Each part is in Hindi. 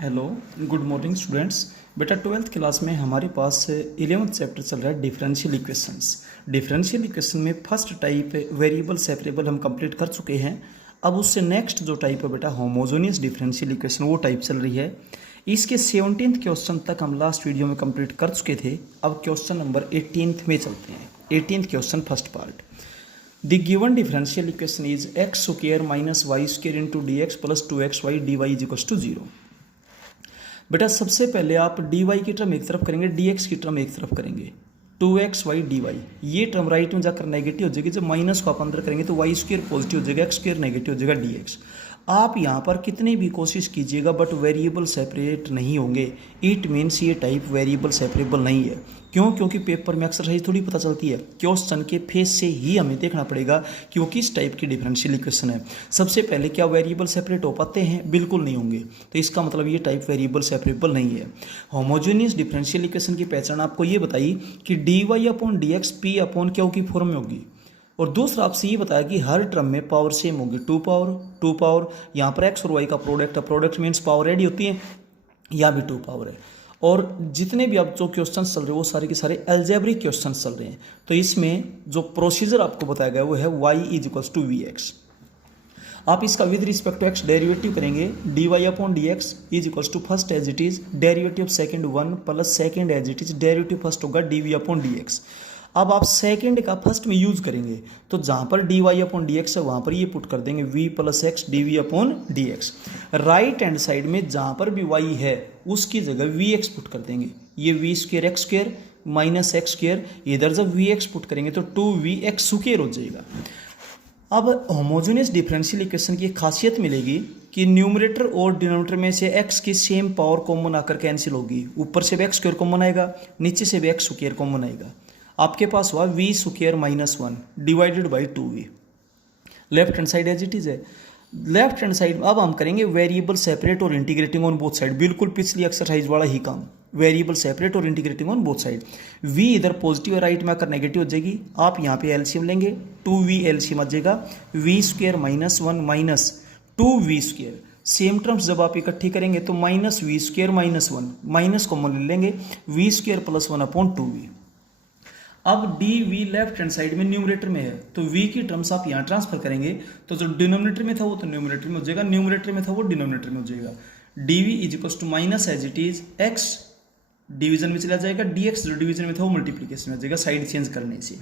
Hello, good morning students. बेटा 12th क्लास में हमारे पास 11th चैप्टर चल रहा है डिफरेंशियल इक्वेशंस। डिफरेंशियल इक्वेशन में फर्स्ट टाइप वेरिएबल सेपरेबल हम कंप्लीट कर चुके हैं। अब उससे नेक्स्ट जो टाइप है बेटा होमोजेनियस डिफरेंशियल इक्वेशन, वो टाइप चल रही है। इसके 17th क्वेश्चन तक हम लास्ट वीडियो में कंप्लीट कर चुके थे। अब क्वेश्चन नंबर 18th में चलते हैं। 18th question first part. The given differential equation is x square minus y square into dx plus 2xy dy is equals to 0। बेटा सबसे पहले आप dy की टर्म एक तरफ करेंगे, dx की टर्म एक तरफ करेंगे। 2xy dy ये टर्म राइट में जाकर नेगेटिव हो जाएगी। जब माइनस को आप अंदर करेंगे तो y स्क्वायर पॉजिटिव हो जाएगा, x स्क्वायर नेगेटिव हो जाएगा dx। आप यहाँ पर कितनी भी कोशिश कीजिएगा बट वेरिएबल सेपरेट नहीं होंगे। इट मीन्स ये टाइप वेरिएबल सेपरेबल नहीं है। क्यों? क्योंकि पेपर में एक्सरसाइज थोड़ी पता चलती है, क्वेश्चन के फेस से ही हमें देखना पड़ेगा कि वो किस टाइप की डिफरेंशियल इक्वेशन है। सबसे पहले क्या वेरिएबल सेपरेट हो पाते हैं? बिल्कुल नहीं होंगे। तो इसका मतलब ये टाइप वेरिएबल सेपरेबल नहीं है। होमोजेनियस डिफरेंशियल इक्वेशन की पहचान आपको ये बताई कि dy upon dx p upon q की फॉर्म में होगी। और दूसरा आपसे ये बताया कि हर टर्म में पावर सेम होगी, टू पावर। यहाँ पर x और y का प्रोडक्ट है, प्रोडक्ट मीन्स पावर एड होती है, यहाँ भी 2 पावर है। और जितने भी आप जो क्वेश्चन चल रहे हैं वो सारे के सारे अलजेब्रिक क्वेश्चन चल रहे हैं। तो इसमें जो प्रोसीजर आपको बताया गया वो है y is equals to v x. आप इसका with respect to x derivative करेंगे, dy upon d x is equals to first as it is derivative second 1 plus second as it is derivative first होगा dv अपॉन डी एक्स। अब आप सेकंड का फर्स्ट में यूज करेंगे तो जहां पर dy अपॉन डी एक्स है वहां पर ये पुट कर देंगे v plus x dv upon d x. Right hand side में जहां पर भी y है उसकी जगह वी एक्स पुट कर देंगे। ये v square x square minus x square, इधर जब वी एक्स पुट करेंगे तो 2vx स्क्वेयर हो जाएगा। अब होमोजेनियस डिफरेंशियल इक्वेशन की एक खासियत मिलेगी कि न्यूमरेटर और डिनोमिनेटर में से x की सेम पावर कॉमन आकर कैंसिल होगी। ऊपर से भी एक्स स्क्वेयर कॉमन आएगा, नीचे से भी एक्स स्क्वेयर कॉमन आएगा। आपके पास हुआ v square minus 1 divided by 2v। Left hand side as it is है। लेफ्ट हैंड साइड अब हम करेंगे वेरिएबल सेपरेट और इंटीग्रेटिंग ऑन बोथ साइड। बिल्कुल पिछली एक्सरसाइज वाला ही काम, वेरिएबल सेपरेट और integrating on both side. v इधर पॉजिटिव है, राइट में आकर नेगेटिव हो जाएगी। आप यहाँ पे एलसीएम लेंगे, 2v एलसीएम आ जाएगा, v square minus 1 minus 2v स्क्वेयर। सेम टर्म्स जब आप इकट्ठी करेंगे तो minus v square minus 1 minus common ले लेंगे, we square plus 1 upon 2v। अब dv लेफ्ट हैंड साइड में न्यूमरेटर में है तो v की टर्म्स आप यहाँ ट्रांसफर करेंगे तो जो डिनोमिनेटर में था वो तो न्यूमरेटर में हो जाएगा, न्यूमरेटर में था वो डिनोमिनेटर में हो जाएगा। dv is equal to minus as it is x division में चला जाएगा, dx जो डिवीजन में था वो मल्टीप्लीकेशन में हो जाएगा साइड चेंज करने से।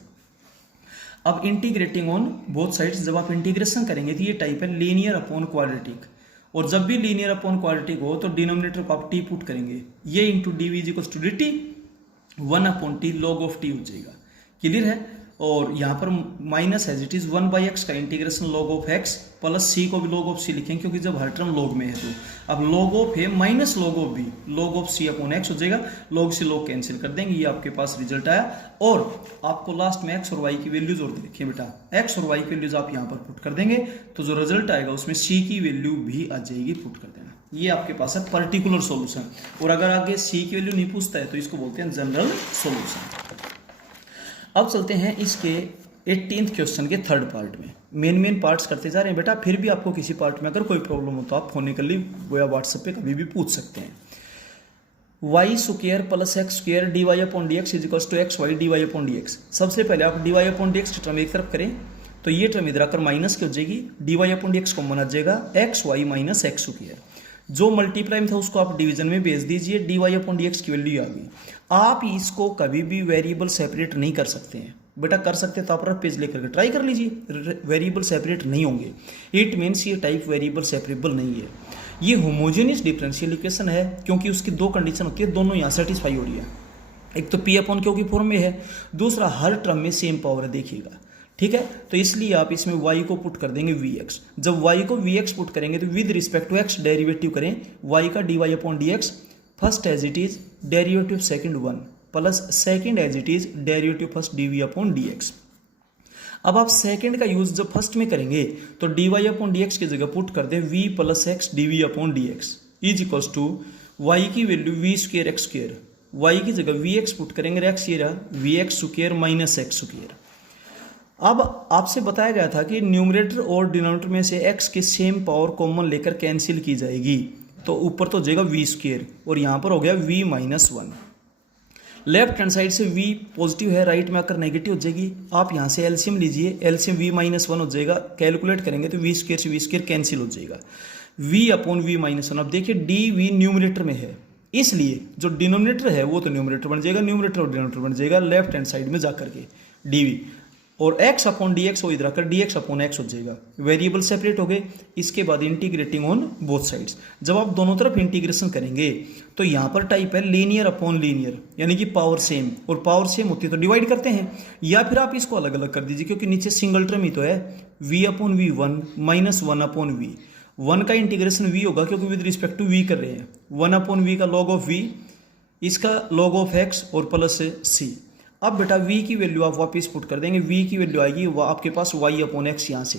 अब इंटीग्रेटिंग ऑन बोथ साइड्स, जब आप इंटीग्रेशन करेंगे तो ये टाइप है लीनियर अपॉन क्वाड्रेटिक। और जब भी लीनियर अपॉन क्वाड्रेटिक हो तो डिनोमिनेटर को आप t पुट करेंगे, ये into d v is equal to d t 1 upon t log of t हो जाएगा। क्लियर है? और यहाँ पर minus as it is 1 by x का integration log of x plus c को भी लॉग ऑफ सी लिखेंगे क्योंकि जब हर टर्म लॉग में है तो अब लॉग ऑफ है minus log of b, log of c upon x हो जाएगा। लॉग से लॉग कैंसिल कर देंगे, ये आपके पास रिजल्ट आया। और आपको लास्ट में एक्स और वाई की वैल्यूज और देखिए बेटा, एक्स और वाई की वैल्यूज आप यहाँ पर पुट कर देंगे तो जो रिजल्ट आएगा उसमें सी की वैल्यू भी आ जाएगी, पुट कर देना। ये आपके पास है पर्टिकुलर सॉल्यूशन। और अगर आगे सी की वैल्यू नहीं पूछता है तो इसको बोलते हैं जनरल सॉल्यूशन। अब चलते हैं इसके 18th क्वेश्चन के थर्ड पार्ट में। मेन पार्ट्स करते जा रहे हैं बेटा, फिर भी आपको किसी पार्ट में अगर कोई प्रॉब्लम हो तो आप फोन कर ली या व्हाट्सएप पे कभी भी पूछ सकते हैं। y square plus x square dy upon d x is equal to x y d y upon d x. सबसे पहले आप dy अपॉन डी एक्स की टर्म एक तरफ करें तो ये टर्म इधर आकर माइनस की हो जाएगी, dy upon d x common आ जाएगा, x y minus x square. जो मल्टीप्लाई में था उसको आप डिवीजन में भेज दीजिए, dy अपॉन डी एक्स की वैल्यू आ गई। आप इसको कभी भी वेरिएबल सेपरेट नहीं कर सकते हैं बेटा, कर सकते तो आप रफ पेज लेकर के ट्राई कर लीजिए, वेरिएबल सेपरेट नहीं होंगे। इट मीन्स ये टाइप वेरिएबल सेपरेबल नहीं है। ये होमोजेनियस डिफरेंशियल इक्वेशन है क्योंकि उसकी दो कंडीशन होती है, दोनों यहाँ सेटिस्फाई हो रही है। एक तो पी अपॉन क्यू की फॉर्म में है, दूसरा हर टर्म में सेम पावर है, देखिएगा ठीक है। तो इसलिए आप इसमें y को पुट कर देंगे vx। जब y को vx पुट करेंगे तो with respect to x derivative करें y का dy upon dx, first as it is derivative second 1 plus second as it is derivative first dv upon dx। अब आप सेकंड का यूज जब फर्स्ट में करेंगे तो dy अपॉन dx की जगह पुट कर दें v plus x dv upon dx is equals to y की value v square x square, y की जगह vx पुट करेंगे, x ये रहा vx square minus x square. अब आपसे बताया गया था कि न्यूमरेटर और डिनोमिनेटर में से x की सेम पावर कॉमन लेकर कैंसिल की जाएगी। तो ऊपर तो हो जाएगा वी स्क्वेयर और यहाँ पर हो गया v minus one. Left hand side से v पॉजिटिव है, राइट में आकर नेगेटिव हो जाएगी। आप यहाँ से एलसीएम लीजिए, एलसीएम v माइनस वन हो जाएगा, कैलकुलेट करेंगे तो वी स्क्वेयर से वी स्क्वेयर कैंसिल हो जाएगा, v upon v minus one. अब देखिए डी वी न्यूमरेटर में है, इसलिए जो डिनोमिनेटर है वो तो न्यूमरेटर बन जाएगा, न्यूमरेटर और डिनोमिनेटर बन जाएगा लेफ्ट हैंड साइड में जाकर के डी और x अपॉन डी एक्स वो इधर आकर डी एक्स अपॉन एक्स हो जाएगा। वेरिएबल सेपरेट हो गए। इसके बाद इंटीग्रेटिंग ऑन बोथ साइड्स। जब आप दोनों तरफ इंटीग्रेशन करेंगे तो यहाँ पर टाइप है लीनियर अपॉन लीनियर, यानी कि पावर सेम, और पावर सेम होती है तो डिवाइड करते हैं, या फिर आप इसको अलग अलग कर दीजिए क्योंकि नीचे सिंगल टर्म ही तो है। v upon v one minus one upon v, one का इंटीग्रेशन v होगा क्योंकि विद रिस्पेक्ट टू v कर रहे हैं, वन अपॉन वी का लॉग ऑफ v, इसका लॉग ऑफ x और प्लस c। अब बेटा v की वैल्यू आप वापस पुट कर देंगे, v की वैल्यू आएगी वो आपके पास y अपॉन एक्स यहाँ से।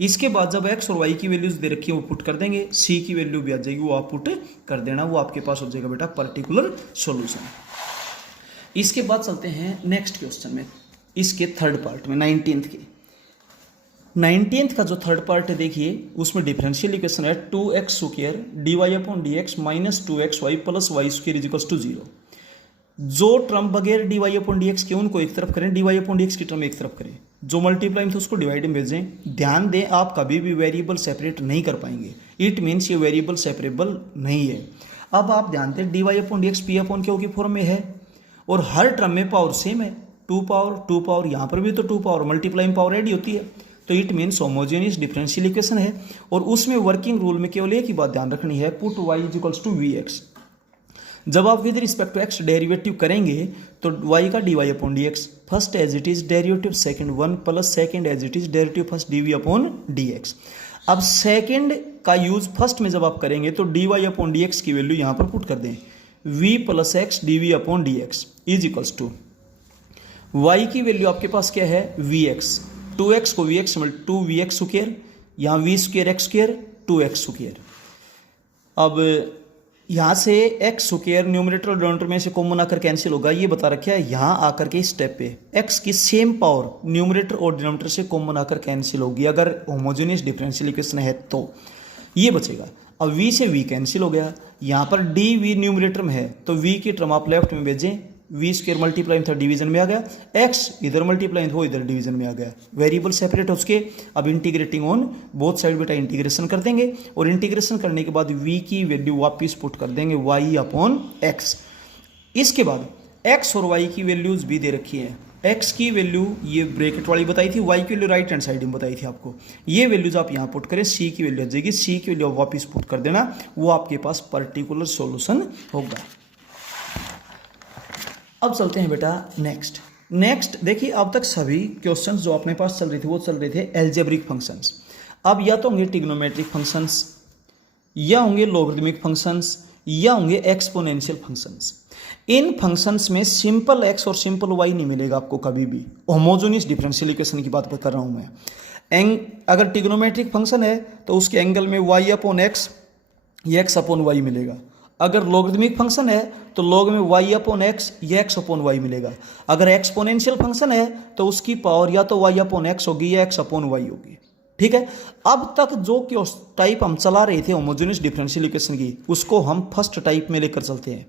इसके बाद जब x और y की वैल्यूज दे रखी है वो पुट कर देंगे, c की वैल्यू भी आ जाएगी वो आप पुट कर देना, वो आपके पास हो जाएगा बेटा पर्टिकुलर सॉल्यूशन। इसके बाद चलते हैं नेक्स्ट क्वेश्चन में, इसके थर्ड पार्ट में 19th के। 19th का जो थर्ड पार्ट है देखिए, उसमें डिफरेंशियल इक्वेशन है 2x square dy upon dx minus 2xy plus y square equals to 0। जो टर्म बगैर d y upon d x के उनको एक तरफ करें, d y upon d x की टर्म एक तरफ करें, जो मल्टीप्लाई थे उसको डिवाइड में भेजें। ध्यान दें आप कभी भी वेरिएबल सेपरेट नहीं कर पाएंगे, इट मीन्स ये वेरिएबल सेपरेबल नहीं है। अब आप ध्यान दें d y upon d x p upon q की फॉर्म में है और हर टर्म में पावर सेम है, टू पावर, यहाँ पर भी तो two power multiply power add होती है, तो it means homogeneous differential equation है। और उसमें वर्किंग रूल में केवल एक ही बात ध्यान रखनी है, put y is equals to v x. जब आप with respect to x derivative करेंगे तो y का d y upon d x, first as it is derivative second one plus second as it is derivative first d v upon d x. अब सेकंड का यूज फर्स्ट में जब आप करेंगे तो d y upon d x की वैल्यू यहाँ पर पुट कर दें, v plus x d v upon d x is equals to y की वैल्यू आपके पास क्या है वी एक्स, टू एक्स को v x two v x square, यहाँ v square x square two x square. अब यहाँ से एक्स स्क्वायर न्यूमरेटर और डिनोमिनेटर में से कॉमन आकर कैंसिल होगा, ये बता रखा है। यहाँ आकर के स्टेप पे एक्स की सेम पावर न्यूमरेटर और डिनोमिनेटर से कॉमन आकर कैंसिल होगी अगर होमोजेनियस डिफरेंशियल इक्वेशन है तो ये बचेगा। अब v से v कैंसिल हो गया, यहाँ पर डी वी न्यूमरेटर में है तो v की टर्म आप लेफ्ट में भेजें, वी स्क्वायर मल्टीप्लाई था डिवीजन में आ गया, एक्स इधर मल्टीप्लाई हो इधर डिवीजन में आ गया, वेरिएबल सेपरेट हो उसके। अब इंटीग्रेटिंग ऑन बोथ साइड बेटा इंटीग्रेशन कर देंगे और इंटीग्रेशन करने के बाद v की वैल्यू वापस पुट कर देंगे y अपॉन एक्स। इसके बाद x और y की वैल्यूज भी दे रखी है, x की वैल्यू ये ब्रैकेट वाली बताई थी, y की वैल्यू राइट हैंड साइड में बताई थी आपको। ये वैल्यूज आप यहाँ पुट करें, c की वैल्यू आ जाएगी, c की वैल्यू वापस पुट कर देना, वो आपके पास पर्टिकुलर सॉल्यूशन होगा। अब चलते हैं बेटा नेक्स्ट देखिए, अब तक सभी क्वेश्चंस जो अपने पास चल रहे थे वो चल रहे थे एल्जेब्रिक फंक्शंस। अब या तो होंगे ट्रिग्नोमेट्रिक फंक्शंस, या होंगे लॉगरिथमिक फंक्शंस, या होंगे एक्सपोनेंशियल फंक्शंस। इन फंक्शंस में सिंपल एक्स और सिंपल वाई नहीं मिलेगा आपको कभी भी। होमोजेनियस डिफरेंशियल इक्वेशन की बात कर रहा हूं मैं। अगर ट्रिग्नोमेट्रिक फंक्शन है तो उसके एंगल में वाई अपॉन एक्स या एक्स अपॉन वाई मिलेगा। अगर लॉगरिथमिक फंक्शन है तो लॉग में y अपॉन एक्स या x अपॉन वाई मिलेगा। अगर एक्सपोनेंशियल फंक्शन है तो उसकी पावर या तो y अपॉन एक्स होगी या x अपॉन वाई होगी। ठीक है, अब तक जो टाइप हम चला रहे थे होमोजेनियस डिफरेंशियल इक्वेशन की, उसको हम फर्स्ट टाइप में लेकर चलते हैं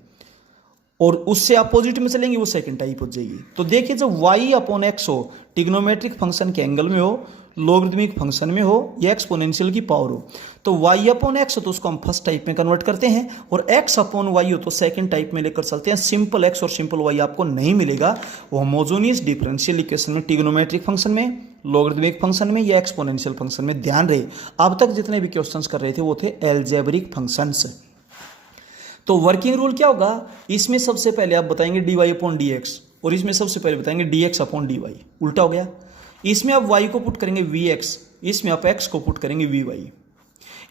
और उससे अपोजिट में चलेंगे वो सेकंड टाइप हो जाएगी। तो देखिए जब y अपॉन एक्स हो, ट्रिग्नोमेट्रिक फंक्शन के एंगल में हो, लॉगरिथमिक फंक्शन में हो या एक्सपोनेंशियल की पावर हो, तो y अपॉन एक्स हो तो उसको हम फर्स्ट टाइप में कन्वर्ट करते हैं, और x अपॉन वाई हो तो सेकंड टाइप में लेकर चलते हैं। सिंपल x और सिंपल y आपको नहीं मिलेगा होमोजेनियस डिफरेंशियल इक्वेशन में, ट्रिग्नोमेट्रिक फंक्शन में, लॉगरिथमिक फंक्शन में या एक्सपोनेंशियल फंक्शन में। ध्यान रहे अब तक जितने भी क्वेश्चंस कर रहे थे वो थे एल्जेब्रिक फंक्शंस। तो वर्किंग रूल क्या होगा, इसमें सबसे पहले आप बताएंगे d y upon d x, और इसमें सबसे पहले बताएंगे d x upon d y. उल्टा हो गया, इसमें आप y को पुट करेंगे वी एक्स, इसमें आप x को पुट करेंगे वी वाई।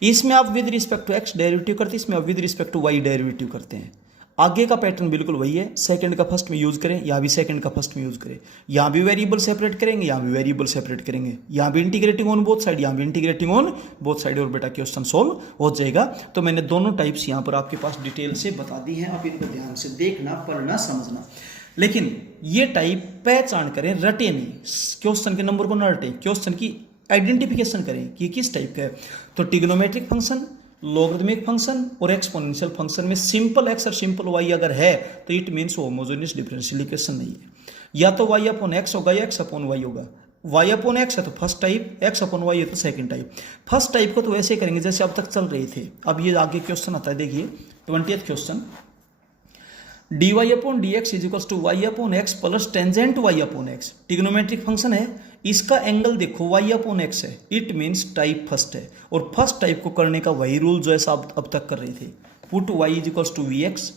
इसमें आप with respect to x derivative करते हैं, इसमें आप with respect to y derivative करते हैं। आगे का पैटर्न बिल्कुल वही है, सेकंड का फर्स्ट में यूज करें, यहाँ भी सेकंड का फर्स्ट में यूज करें, यहाँ भी वेरिएबल सेपरेट करेंगे, यहाँ भी वेरिएबल सेपरेट करेंगे, यहाँ भी इंटीग्रेटिंग ऑन बोथ साइड, यहाँ भी इंटीग्रेटिंग ऑन बोथ साइड, और बेटा क्वेश्चन सोल्व हो जाएगा। तो मैंने दोनों टाइप्स यहाँ पर आपके पास डिटेल से बता दी हैं, आप इनको ध्यान से देखना, पढ़ना, समझना। लेकिन ये टाइप पहचान करें, रटे नहीं, क्वेश्चन के नंबर को न रटें, क्वेश्चन की आइडेंटिफिकेशन करें कि किस टाइप का है। तो ट्रिग्नोमेट्रिक फंक्शन, लॉगरिथमिक फंक्शन और एक्सपोनेंशियल फंक्शन में सिंपल एक्स और सिंपल वाई अगर है तो it means homogeneous differential equation नहीं है। या तो वाई अपॉन एक्स होगा या एक्स अपॉन वाई होगा। वाई अपॉन एक्स है तो first type, x upon y है तो सेकंड टाइप। फर्स्ट टाइप को तो वैसे ही करेंगे जैसे अब तक चल रहे थे। अब ये आगे क्वेश्चन आता है, देखिए 20th question, dy upon d x is equal to y upon x plus tangent y upon x. Trigonometric function है, इसका एंगल देखो वाई अपॉन एक्स है, इट मीन्स टाइप फर्स्ट है। और फर्स्ट टाइप को करने का वही रूल जो है आप अब तक कर रहे थे। Put y is equal to v x,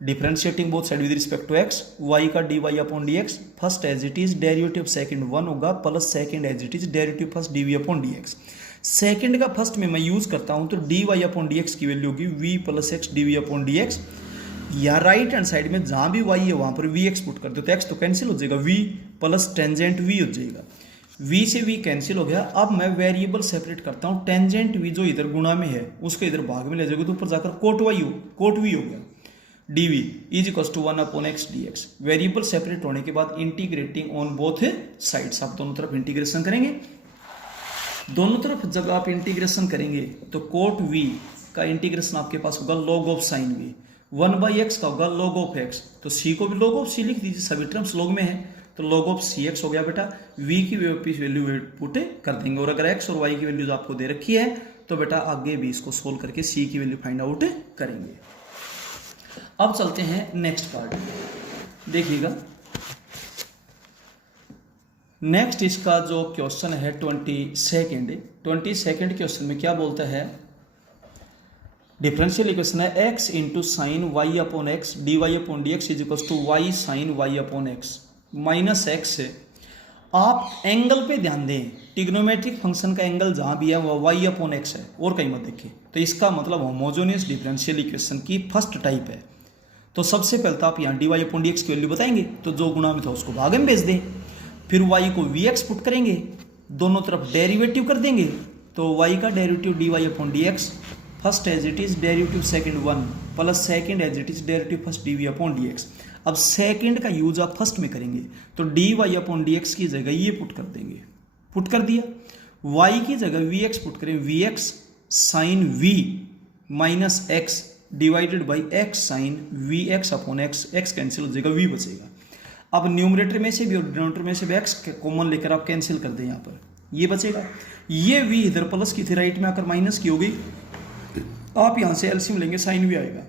differentiating both side with respect to x, y का dy upon d x, first as it is derivative second 1 होगा plus second as it is derivative first dv upon d x. Second का फर्स्ट में मैं यूज करता हूं तो dy अपॉन डी एक्स की वैल्यू होगी v plus x dv upon d x. या राइट हैंड साइड में जहां भी y है वहां पर वी एक्स पुट कर दो तो x तो कैंसिल हो जाएगा, v प्लस टेंजेंट v हो जाएगा, v से v कैंसिल हो गया। अब मैं वेरिएबल सेपरेट करता हूं, टेंजेंट v जो इधर गुणा में है उसको इधर भाग में ले जाओगे तो ऊपर जाकर कोट v हो गया, dv is equal to 1 upon x dx। Variable separate होने के बाद इंटीग्रेटिंग ऑन बोथ साइड्स, आप दोनों तरफ इंटीग्रेशन करेंगे। दोनों तरफ जब आप इंटीग्रेशन करेंगे तो कोट v का इंटीग्रेशन आपके पास होगा log of sine v, 1/x का होगा log ऑफ x, तो c को भी log ऑफ c लिख दीजिए, सभी टर्म्स log में है तो log ऑफ cx हो गया बेटा। v की वैल्यू पुट कर देंगे और अगर x और y की वैल्यू आपको दे रखी है तो बेटा आगे भी इसको सोल्व करके c की वैल्यू फाइंड आउट करेंगे। अब चलते हैं नेक्स्ट पार्ट, देखिएगा नेक्स्ट इसका जो क्वेश्चन है 22nd क्वेश्चन में क्या बोलता है, डिफरेंशियल इक्वेशन है x into sine y upon x d y upon d x is equal to y sine y upon x minus x से। आप एंगल पे ध्यान दें, ट्रिग्नोमेट्रिक फंक्शन का एंगल जहां भी है वह वाई अपॉन एक्स है और कहीं मत देखिए, तो इसका मतलब होमोजेनियस डिफरेंशियल इक्वेशन की फर्स्ट टाइप है। तो सबसे पहले तो आप यहाँ d y upon d x की वैल्यू बताएंगे तो जो गुणा में था उसको भाग में भेज दें, फिर y को वी एक्स पुट करेंगे, दोनों तरफ डेरिवेटिव कर देंगे तो y का derivative d y upon d x, first as it is derivative second 1 plus second as it is derivative first d v upon d x. अब सेकंड का यूज आप फर्स्ट में करेंगे तो d y upon d x की जगह ये पुट कर देंगे, पुट कर दिया, y की जगह वी एक्स पुट करें, v x sine v minus x divided by x sine v x upon x, x cancel हो जाएगा, v बचेगा। अब न्यूमरेटर में से भी और डिनोमिनेटर में से भी x कॉमन लेकर आप कैंसिल कर दें, यहाँ पर ये बचेगा, ये v इधर प्लस की थी राइट में आकर माइनस की हो गई। आप यहाँ से एलसीएम लेंगे, साइन v आएगा,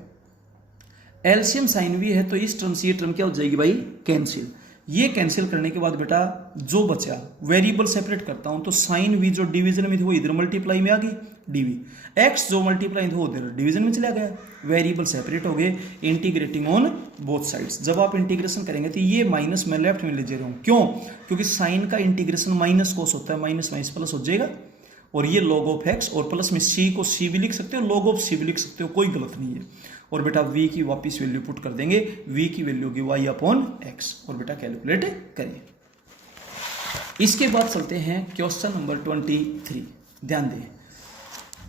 एलसीएम साइन v है तो इस टर्म से ये टर्म क्या हो जाएगी भाई, कैंसिल। ये कैंसिल करने के बाद बेटा जो बचा वेरिएबल सेपरेट करता हूं तो साइन v जो डिवीजन में थी वो इधर मल्टीप्लाई में आ गई, dv x जो मल्टीप्लाई था वो उधर डिवीजन में चला गया, वेरिएबल सेपरेट हो गए, इंटीग्रेटिंग ऑन बोथ साइड्स। जब आप इंटीग्रेशन करेंगे तो ये माइनस मैं लेफ्ट में ले जा रहा हूं, क्यों, क्योंकि साइन का इंटीग्रेशन माइनस कोस होता है, माइनस माइनस प्लस हो जाएगा, और ये log ऑफ x और प्लस में c को c भी लिख सकते हो, log ऑफ c भी लिख सकते हो, कोई गलत नहीं है। और बेटा v की वापस वैल्यू पुट कर देंगे, v की वैल्यू होगी y अपॉन x और बेटा कैलकुलेट करिए। इसके बाद चलते हैं क्वेश्चन नंबर 23, ध्यान दें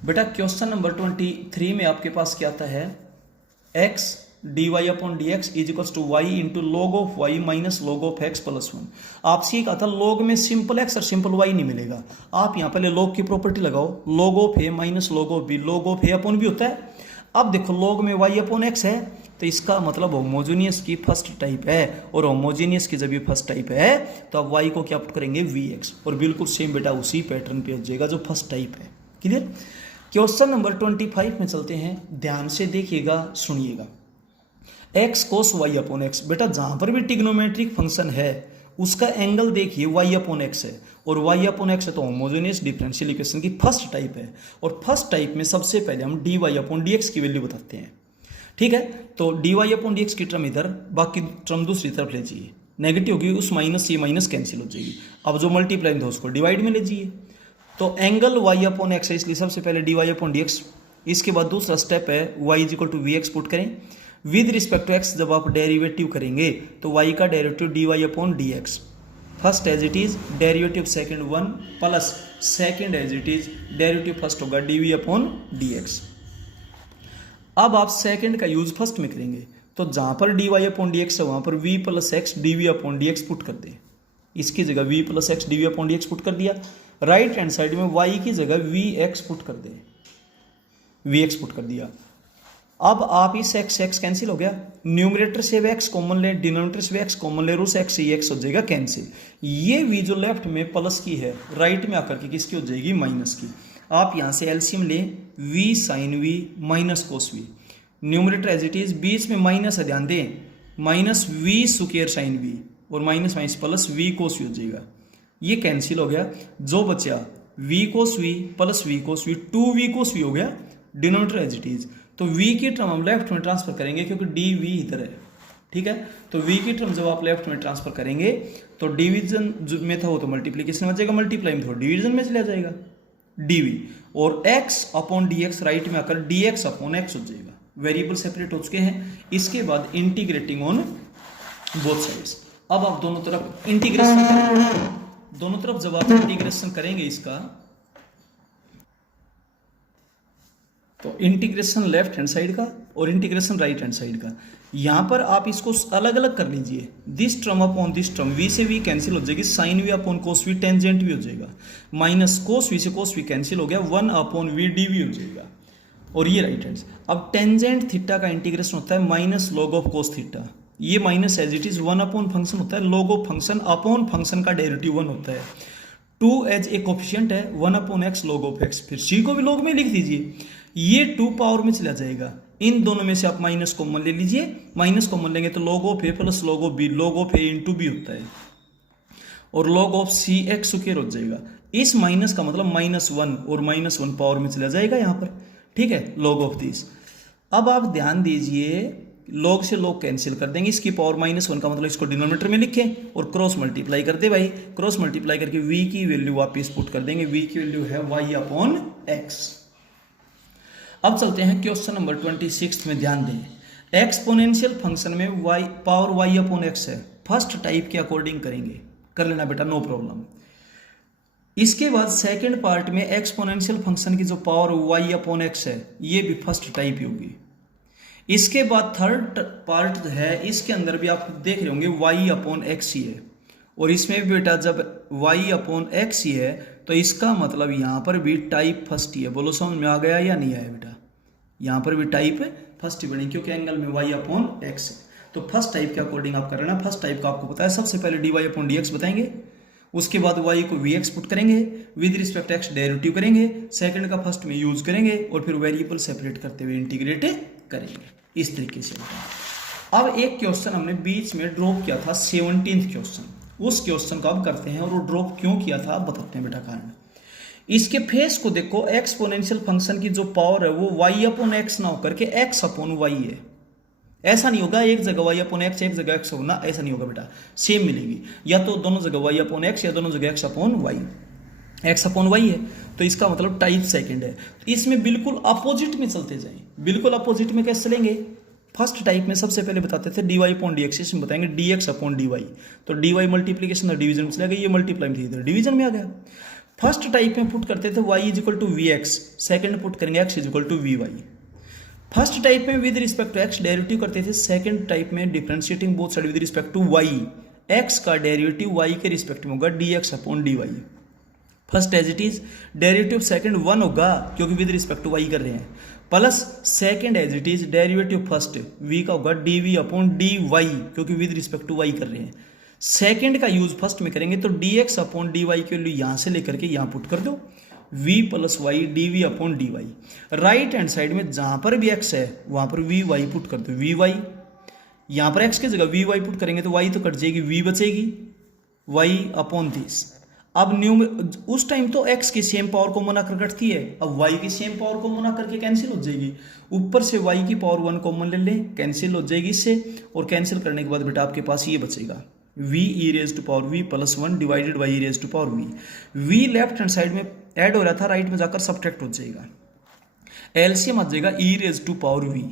बेटा क्वेश्चन नंबर 23 में आपके पास क्या आता है, x d y upon d x is equal to y into log of y minus log of x plus 1। आपसे कहा था लॉग में सिंपल एक्स और सिंपल वाई नहीं मिलेगा, आप यहाँ पहले लॉग की प्रॉपर्टी लगाओ, log of a minus log of b, log of a upon b होता है। अब देखो लॉग में y अपॉन एक्स है तो इसका मतलब होमोजेनियस की फर्स्ट टाइप है, और होमोजेनियस की जब ये फर्स्ट टाइप है तो अब y को क्या पुट करेंगे vx, और बिल्कुल सेम बेटा उसी पैटर्न पे जाएगा जो फर्स्ट टाइप है। क्लियर। क्वेश्चन नंबर 25 में चलते हैं, ध्यान से देखिएगा सुनिएगा। x कोस y अपॉन एक्स, बेटा जहां पर भी ट्रिग्नोमेट्रिक फंक्शन है उसका एंगल देखिए y अपॉन एक्स है, और y अपॉन एक्स है तो होमोजेनियस डिफरेंशियल इक्वेशन की फर्स्ट टाइप है, और फर्स्ट टाइप में सबसे पहले हम dy अपॉन dx की वैल्यू बताते हैं। ठीक है, तो dy अपॉन dx की टर्म इधर, बाकी टर्म दूसरी तरफ ले जाइए, नेगेटिव होगी उस माइनस से माइनस कैंसिल हो जाएगी। अब जो मल्टीप्लाई था उसको डिवाइड में ले जाइए, तो एंगल y अपॉन एक्स है इसलिए सबसे पहले dy अपॉन dx, इसके बाद दूसरा स्टेप है y is equal to v x put करें, विद रिस्पेक्ट टू एक्स जब आप डेरिवेटिव करेंगे तो y का derivative dy upon dx, first as it is derivative second 1 plus second as it is derivative first होगा dv अपॉन dx। अब आप सेकंड का यूज फर्स्ट में करेंगे तो जहां पर dy अपॉन dx है वहां पर v plus x dv upon dx put कर दें, इसकी जगह v plus x dv upon dx put कर दिया, राइट हैंड साइड में y की जगह vx पुट कर दें, वी एक्स पुट कर दिया। अब आप इस एक्स एक्स कैंसिल हो गया, न्यूमरेटर से भी एक्स कॉमन ले, डिनोमिनेटर से भी एक्स कॉमन ले, उस एक्स से एक्स हो जाएगा कैंसिल। ये वी जो लेफ्ट में प्लस की है राइट में आकर के किसकी हो जाएगी, माइनस की। आप यहाँ से एलसीएम ले, v sine v minus cos v, numerator as it is, बीच में माइनस है ध्यान दें, minus v square sine v और minus minus plus v cos v हो जाएगा। ये कैंसिल हो गया, जो बचा v cos v plus v cos v, 2v cos v हो गया, डिनोमिनेटर एज इट इज। तो v की टर्म हम लेफ्ट में ट्रांसफर करेंगे क्योंकि dv इधर है, ठीक है। तो v की टर्म जब आप लेफ्ट में ट्रांसफर करेंगे तो डिवीजन में था वो तो मल्टीप्लीकेशन में जाएगा, मल्टीप्लाई में तो डिवीजन में चला जाएगा dv, और x अपॉन dx राइट में आकर dx अपॉन x हो जाएगा। वेरिएबल सेपरेट हो चुके हैं। इसके बाद इंटीग्रेटिंग ऑन बोथ साइड्स। अब आप दोनों तरफ इंटीग्रेशन करेंगे, दोनों तरफ जब आप इंटीग्रेशन करेंगे इसका, तो इंटीग्रेशन लेफ्ट हैंड साइड का और इंटीग्रेशन राइट हैंड साइड का, यहां पर आप इसको अलग अलग कर लीजिए। This term upon this term, v से वी कैंसिल हो जाएगी, sine v upon cos v, tangent भी हो जाएगा, माइनस कोस वी से कोस वी कैंसिल हो गया, 1 अपॉन वी डी वी हो जाएगा। और ये राइट हैंड, अब टेंजेंट थीटा का इंटीग्रेशन होता है minus log of cos theta, ये minus as it is 1 upon function होता है, log of function upon function का डेरिवेटिव 1 होता है, 2 एज ए कोफिशिएंट है, 1 upon x log of x, फिर सी को भी लॉग में लिख दीजिए, ये 2 पावर में चला जाएगा। इन दोनों में से आप माइनस कॉमन ले लीजिए, माइनस कॉमन लेंगे तो log of a plus log of b, log of a into b होता है, और log of c x square हो जाएगा। इस माइनस का मतलब -1 और -1 पावर में चला जाएगा यहाँ पर, ठीक है, लॉग ऑफ दिस। अब आप ध्यान दीजिए, लॉग से लॉग कैंसिल कर देंगे, इसकी पावर -1 का मतलब इसको डिनोमिनेटर में लिखें और क्रॉस मल्टीप्लाई कर दे भाई, क्रॉस मल्टीप्लाई करके v की वैल्यू वापस पुट कर देंगे, v की वैल्यू है y अपॉन x। अब चलते हैं क्वेश्चन नंबर 26 में, ध्यान दें। एक्सपोनेंशियल फंक्शन में y power y upon x है, फर्स्ट टाइप के अकॉर्डिंग करेंगे, कर लेना बेटा, नो प्रॉब्लम। इसके बाद सेकंड पार्ट में एक्सपोनेंशियल फंक्शन की जो पावर y अपॉन x है, ये भी फर्स्ट टाइप ही होगी। इसके बाद थर्ड पार्ट है, इसके अंदर भी आप देख रहे होंगे y अपॉन x ही है, और इसमें भी बेटा जब y अपॉन x ही है तो इसका मतलब यहाँ पर भी टाइप फर्स्ट ही है। बोलो समझ में आ गया या नहीं आया बेटा? यहाँ पर भी टाइप फर्स्ट ही बनी क्योंकि एंगल में y अपॉन x है। तो फर्स्ट टाइप के अकॉर्डिंग आप कर रहे ना, फर्स्ट टाइप का आपको पता है, सबसे पहले dy अपॉन dx बताएंगे, उसके बाद y को vx पुट करेंगे, विद रिस्पेक्ट x डेरिवेटिव करेंगे, सेकंड का फर्स्ट में यूज करेंगे और फिर वेरिएबल सेपरेट करते हुए इंटीग्रेट करेंगे, इस तरीके से। अब एक क्वेश्चन हमने बीच में ड्रॉप किया था, 17th क्वेश्चन, उस क्वेश्चन को अब करते हैं, और वो ड्रॉप क्यों किया था अब बताते हैं बेटा कारण। इसके फेस को देखो, एक्सपोनेंशियल फंक्शन की जो पावर है वो y अपॉन x ना होकर के x अपॉन y है। ऐसा नहीं होगा एक जगह y अपॉन x एक जगह x होना, ऐसा नहीं होगा बेटा, सेम मिलेगी, या तो दोनों जगह y अपॉन x या दोनों जगह x upon y, x upon y है, तो इसका मतलब टाइप सेकंड है। इसमें बिल्कुल अपोजिट में चलते जाएं, बिल्कुल अपोजिट में कैसे चलेंगे? फर्स्ट टाइप में सबसे पहले बताते थे dy अपॉन dx, इसमें बताएंगे dx अपॉन dy, तो dy मल्टीप्लीकेशन और डिवीजन में चला गया, ये मल्टीप्लाई में इधर डिवीजन में आ गया। फर्स्ट टाइप में पुट करते थे y is equal to vx, second put करेंगे x is equal to vy। First type में with respect to x derivative करते थे, सेकंड टाइप में differentiating both side with respect to y, x का डेरिवेटिव y के रिस्पेक्ट में होगा dx upon dy। First as it is, derivative second 1 होगा क्योंकि विद रिस्पेक्ट टू y कर रहे हैं, plus second as it is derivative first v का होगा dv अपॉन dy क्योंकि विद रिस्पेक्ट टू y कर रहे हैं। सेकंड का यूज फर्स्ट में करेंगे तो dx अपॉन dy की वैल्यू यहां से लेकर के यहां पुट कर दो, v plus y dv upon dy। Right hand side में जहां पर भी x है वहां पर vy पुट कर दो, vy, यहां पर x की जगह vy पुट करेंगे तो y तो कट जाएगी, v बचेगी, y अपॉन दिस। अब उस टाइम तो x की सेम पावर को मना कर कटती है, अब y की सेम पावर को मना करके कैंसिल हो जाएगी, ऊपर से y की पावर 1 कॉमन ले लें, कैंसिल हो जाएगी इससे, और कैंसिल करने के बाद बेटा आपके पास ये बचेगा v e raise to power v plus 1 divided by e raise to power v। v left hand side में ऐड हो रहा था, राइट में जाकर सब्ट्रैक्ट हो जाएगा, एलसीएम आ जाएगा e raise to power v।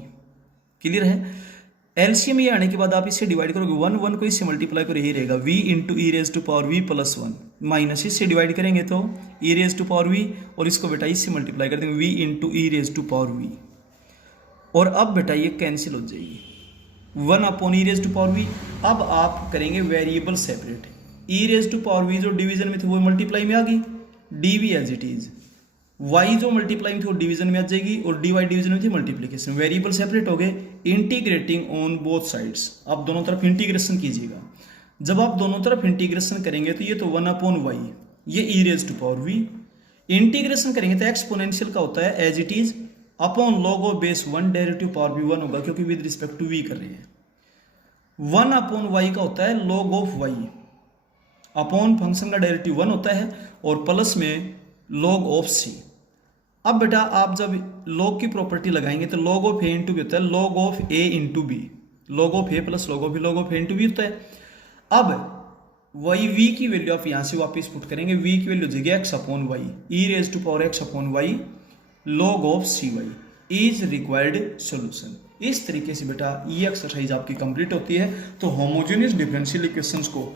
Clear है? एलसीएम ये आने के बाद आप इससे डिवाइड करोगे, 1 को इससे मल्टीप्लाई करो, यही रहेगा v into e raise to power v plus 1, minus इससे डिवाइड करेंगे तो e raise to power v, और इसको बेटा इससे मल्टीप्लाई कर देंगे v into e raise to power v, और अब बेटा ये कैंसिल हो जाएगी, 1 upon e raise to power v। अब आप करेंगे variable separate, e raise to power v जो डिवीजन में थे वो मल्टीप्लाई में आ गई, dv as it is why जो मल्टीप्लाई में थी वो डिवीजन में आ जाएगी और डी वाई डिवीजन में थी मल्टीप्लीकेशन। वेरिएबल सेपरेट हो गए, इंटीग्रेटिंग ऑन बोथ साइड्स। आप दोनों तरफ इंटीग्रेशन कीजिएगा। जब आप दोनों तरफ इंटीग्रेशन करेंगे तो ये तो 1/y, ये e raise to power v। Integration करेंगे तो एक्सपोनेंशियल का होता है as it is upon log of base 1 derivative power भी 1 होगा, क्योंकि विद रिस्पेक्ट टू v कर रहे हैं। 1/y का होता है log of y, upon function का डेरिवेटिव 1 होता है और प्लस में log ऑफ c। अब बेटा आप जब log की प्रॉपर्टी लगाएंगे तो log of a into b होता है log of a into b, log of a plus log of a into b होता है। अब वही v की वैल्यू आप यहां से वापस पुट करेंगे, v की वैल्यू हो जाएगी x upon y, e raise to power x upon y log of cy is required solution. इस तरीके से बेटा ये एक्सरसाइज आपकी कंप्लीट होती है। तो होमोजेनियस डिफरेंशियल इक्वेशंस को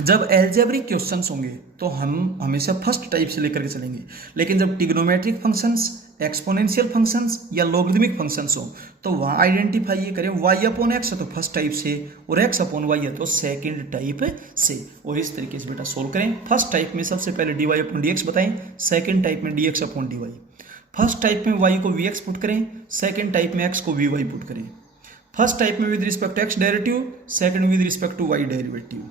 जब एल्जेब्रिक क्वेश्चंस होंगे तो हम हमेशा फर्स्ट टाइप से लेकर के चलेंगे, लेकिन जब ट्रिग्नोमेट्रिक फंक्शंस, एक्सपोनेंशियल फंक्शंस या लॉगरिथमिक फंक्शंस हो तो वहाँ आइडेंटिफाई ये करें y अपॉन x है तो फर्स्ट टाइप से और x अपॉन y है तो सेकंड टाइप से, और इस तरीके से बेटा सोल्व करें। फर्स्ट टाइप में सबसे पहले dy अपॉन dx बताएं, सेकंड टाइप में dx upon dy। First type में y को vx पुट करें, सेकंड टाइप में x को vy पुट करें। फर्स्ट टाइप में with respect to x derivative, second with respect to y derivative,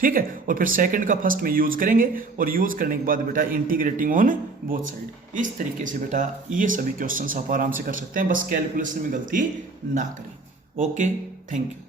ठीक है। और फिर सेकंड का फर्स्ट में यूज करेंगे और यूज करने के बाद बेटा इंटीग्रेटिंग ऑन बोथ साइड। इस तरीके से बेटा ये सभी क्वेश्चंस आप आराम से कर सकते हैं, बस कैलकुलेशन में गलती ना करें। Okay, thank you.